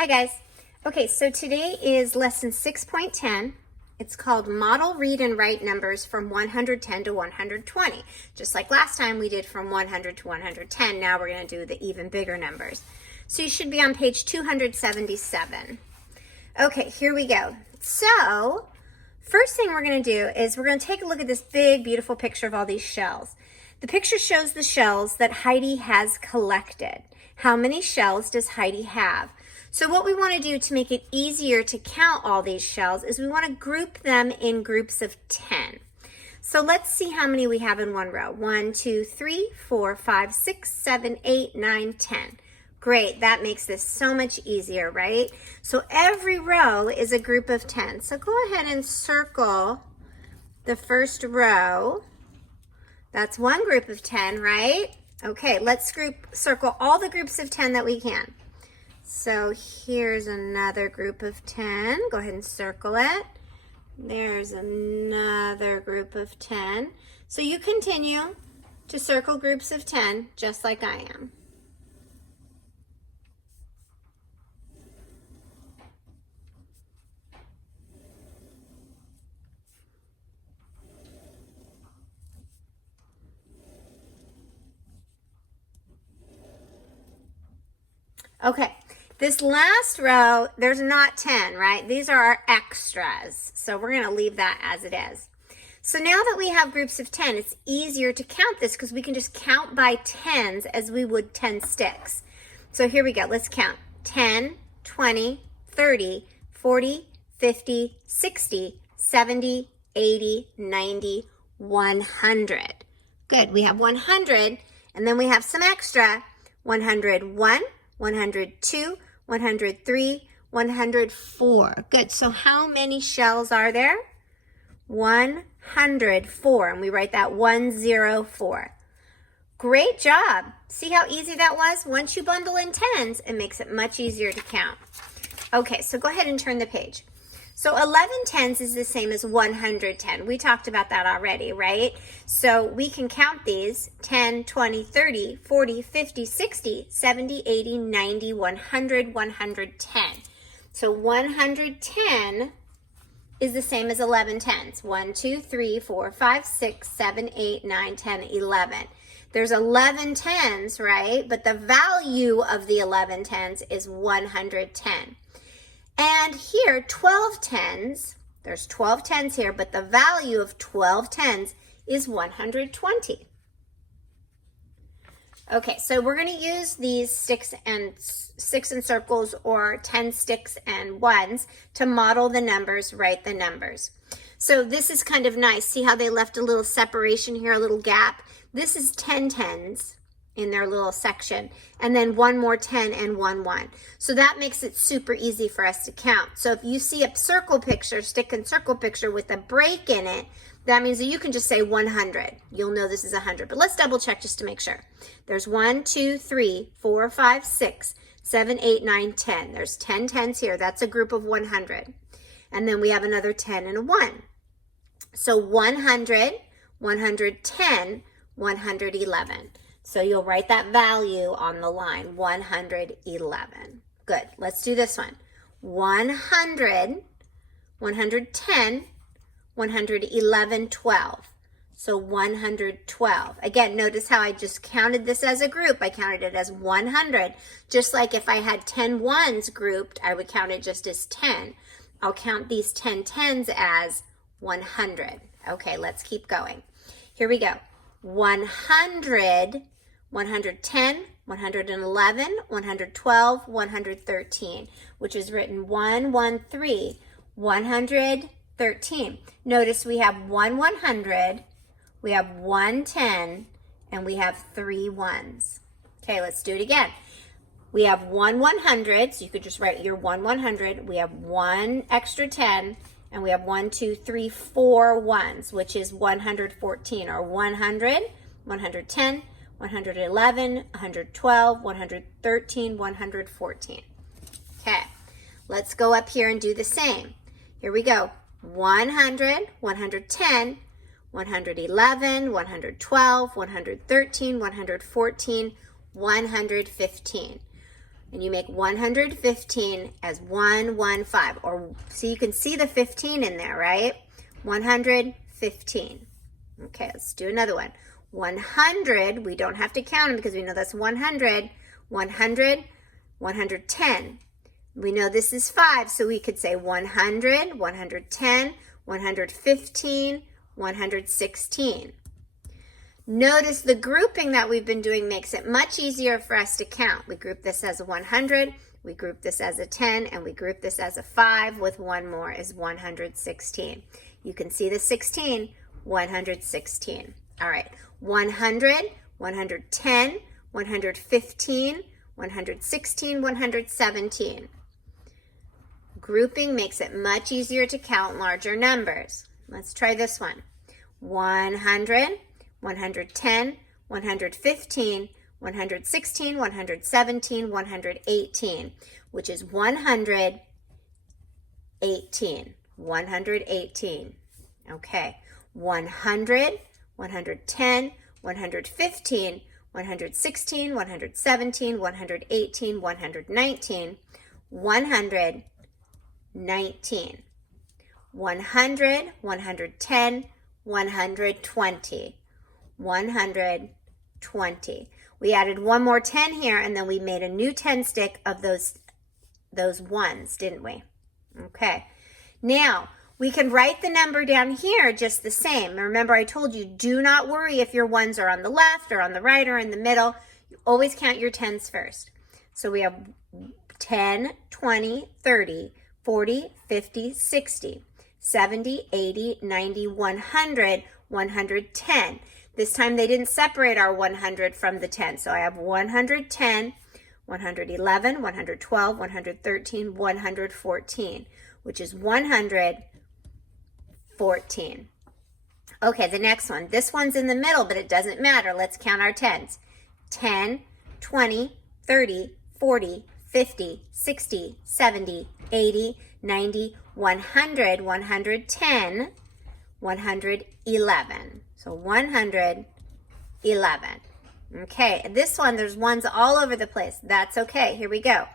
Hi guys. Okay, so today is lesson 6.10. It's called Model Read and Write Numbers from 110 to 120. Just like last time we did from 100 to 110, now we're going to do the even bigger numbers. So you should be on page 277. Okay, here we go. So, first thing we're going to do is we're going to take a look at this big, beautiful picture of all these shells. The picture shows the shells that Heidi has collected. How many shells does Heidi have? So what we want to do to make it easier to count all these shells is we want to group them in groups of 10. So let's see how many we have in one row. 1, 2, 3, 4, 5, 6, 7, 8, 9, 10. Great, that makes this so much easier, right? So every row is a group of 10. So go ahead and circle the first row. That's one group of 10, right? Okay, let's circle all the groups of 10 that we can. So here's another group of 10. Go ahead and circle it. There's another group of 10. So you continue to circle groups of 10 just like I am. Okay. This last row, there's not 10, right? These are our extras. So we're going to leave that as it is. So now that we have groups of 10, it's easier to count this because we can just count by tens as we would 10 sticks. So here we go. Let's count. 10, 20, 30, 40, 50, 60, 70, 80, 90, 100. Good. We have 100, and then we have some extra. 101, 102, 103, 104. Good. So how many shells are there? 104. And we write that 104. Great job. See how easy that was? Once you bundle in tens, it makes it much easier to count. Okay, so go ahead and turn the page. So 11 tens is the same as 110. We talked about that already, right? So we can count these 10, 20, 30, 40, 50, 60, 70, 80, 90, 100, 110. So 110 is the same as 11 tens. 1, 2, 3, 4, 5, 6, 7, 8, 9, 10, 11. There's 11 tens, right? But the value of the 11 tens is 110. And here, 12 tens, there's 12 tens here, but the value of 12 tens is 120. Okay, so we're going to use these sticks and circles or 10 sticks and ones to model the numbers, write the numbers. So this is kind of nice. See how they left a little separation here, a little gap? This is 10 tens in their little section, and then one more 10 and 1, 1. So that makes it super easy for us to count. So if you see a circle picture, stick and circle picture with a break in it, that means that you can just say 100. You'll know this is 100, but let's double check just to make sure. There's 1, 2, 3, 4, 5, 6, 7, 8, 9, 10. There's 10 tens here. That's a group of 100. And then we have another 10 and a 1. So 100, 110, 111. So you'll write that value on the line, 111. Good. Let's do this one. 100, 110, 111, 12. So 112. Again, notice how I just counted this as a group. I counted it as 100. Just like if I had 10 ones grouped, I would count it just as 10. I'll count these 10 tens as 100. Okay, let's keep going. Here we go. 100, 110, 111, 112, 113, which is written 113, 113. Notice we have 100, we have 110, and we have 3 ones. Okay, let's do it again. We have 100, so you could just write your 100. We have 1 extra 10, and we have 1, 2, 3, 4 ones, which is 114, or 100, 110, 111, 112, 113, 114. Okay, let's go up here and do the same. Here we go. 100, 110, 111, 112, 113, 114, 115. and you make 115 as 115, or so you can see the 15 in there, right? 115. Okay, let's do another one. 100, we don't have to count them because we know that's 100, 100, 110. We know this is 5, so we could say 100, 110, 115, 116. Notice the grouping that we've been doing makes it much easier for us to count. We group this as a 100, we group this as a 10, and we group this as a 5 with one more is 116. You can see the 16, 116. All right, 100, 110, 115, 116, 117. Grouping makes it much easier to count larger numbers. Let's try this one. 100, 110, 115, 116, 117, 118, which is 118. 118. Okay. 100, 110, 115, 116, 117, 118, 119, 119. 100, 110, 120. 120. We added one more 10 here, and then we made a new 10 stick of those ones, didn't we? Okay. Now, we can write the number down here just the same. Remember, I told you, do not worry if your ones are on the left or on the right or in the middle. You always count your tens first. So we have 10, 20, 30, 40, 50, 60, 70, 80, 90, 100, 110. This time they didn't separate our 100 from the 10. So I have 110, 111, 112, 113, 114, which is 114. Okay, the next one. This one's in the middle, but it doesn't matter. Let's count our tens. 10, 20, 30, 40, 50, 60, 70, 80, 90, 100, 110, 111. So 111. Okay, this one, there's ones all over the place. That's okay. Here we go.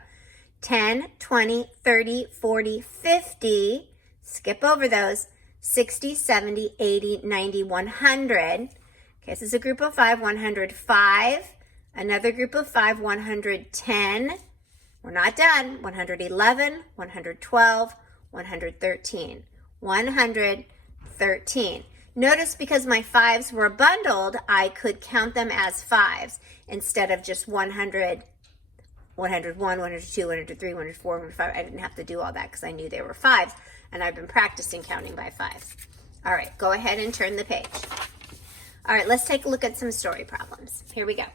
10, 20, 30, 40, 50. Skip over those. 60, 70, 80, 90, 100. Okay, this is a group of 5, 105. Another group of 5, 110. We're not done. 111, 112, 113. 113. Notice because my 5s were bundled, I could count them as 5s instead of just 100, 101, 102, 103, 104, 105. I didn't have to do all that because I knew they were 5s, and I've been practicing counting by 5s. All right, go ahead and turn the page. All right, let's take a look at some story problems. Here we go.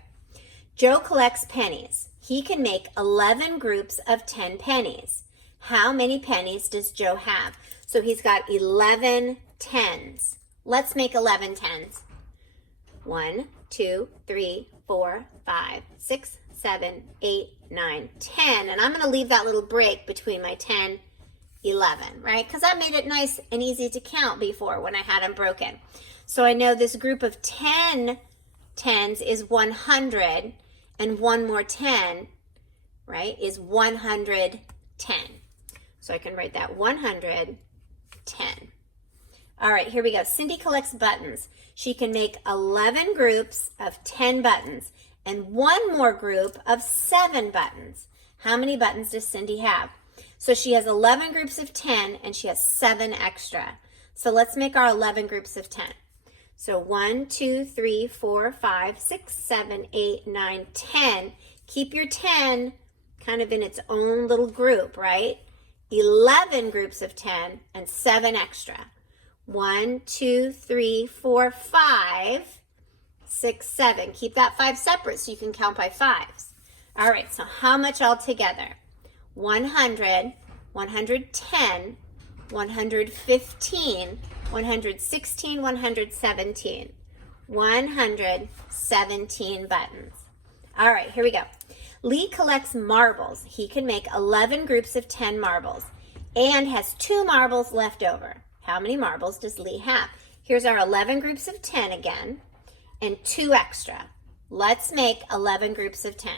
Joe collects pennies. He can make 11 groups of 10 pennies. How many pennies does Joe have? So he's got 11 tens. Let's make 11 tens. 1, 2, 3, 4, 5, 6, 7, 8, 9, 10. And I'm going to leave that little break between my 10, 11, right? Because that made it nice and easy to count before when I had them broken. So I know this group of 10 tens is 100, and one more 10, right, is 110. So I can write that 110. All right, here we go. Cindy collects buttons. She can make 11 groups of 10 buttons and one more group of 7 buttons. How many buttons does Cindy have? So she has 11 groups of 10 and she has 7 extra. So let's make our 11 groups of 10. So 1, 2, 3, 4, 5, 6, 7, 8, 9, 10. Keep your 10 kind of in its own little group, right? 11 groups of 10 and 7 extra. 1, 2, 3, 4, 5, 6, 7. Keep that 5 separate so you can count by 5s. All right, so how much altogether? 100, 110, 115, 116, 117. 117 buttons. All right, here we go. Lee collects marbles. He can make 11 groups of 10 marbles and has 2 marbles left over. How many marbles does Lee have? Here's our 11 groups of 10 again and 2 extra. Let's make 11 groups of 10.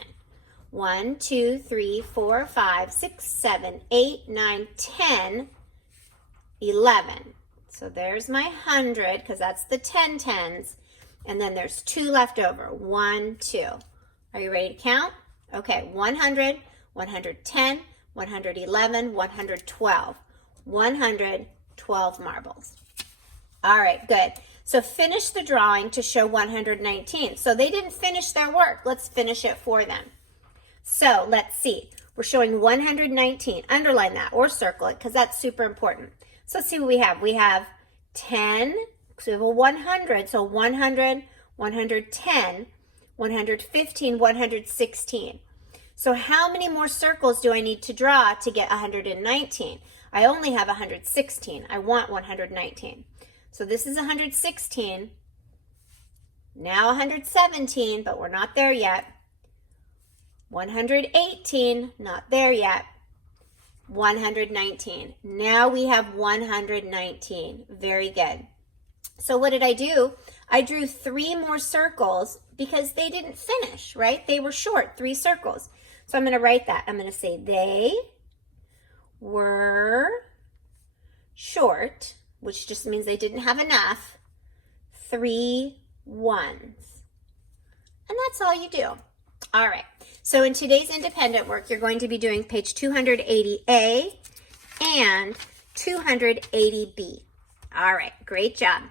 1, 2, 3, 4, 5, 6, 7, 8, 9, 10, 11. So there's my 100 because that's the 10 tens. And then there's 2 left over. 1, 2. Are you ready to count? Okay, 100, 110, 111, 112. 112 marbles. All right, good. So finish the drawing to show 119. So they didn't finish their work. Let's finish it for them. So let's see. We're showing 119. Underline that or circle it because that's super important. So let's see what we have. We have 10. So we have a 100. So 100, 110, 115, 116. So how many more circles do I need to draw to get 119? I only have 116. I want 119. So this is 116. Now 117, but we're not there yet. 118, not there yet. 119. Now we have 119. Very good. So what did I do? I drew 3 more circles because they didn't finish, right? They were short, 3 circles. So I'm going to write that. I'm going to say they were short, which just means they didn't have enough, 3 ones. And that's all you do. All right. So in today's independent work, you're going to be doing page 280A and 280B. All right. Great job.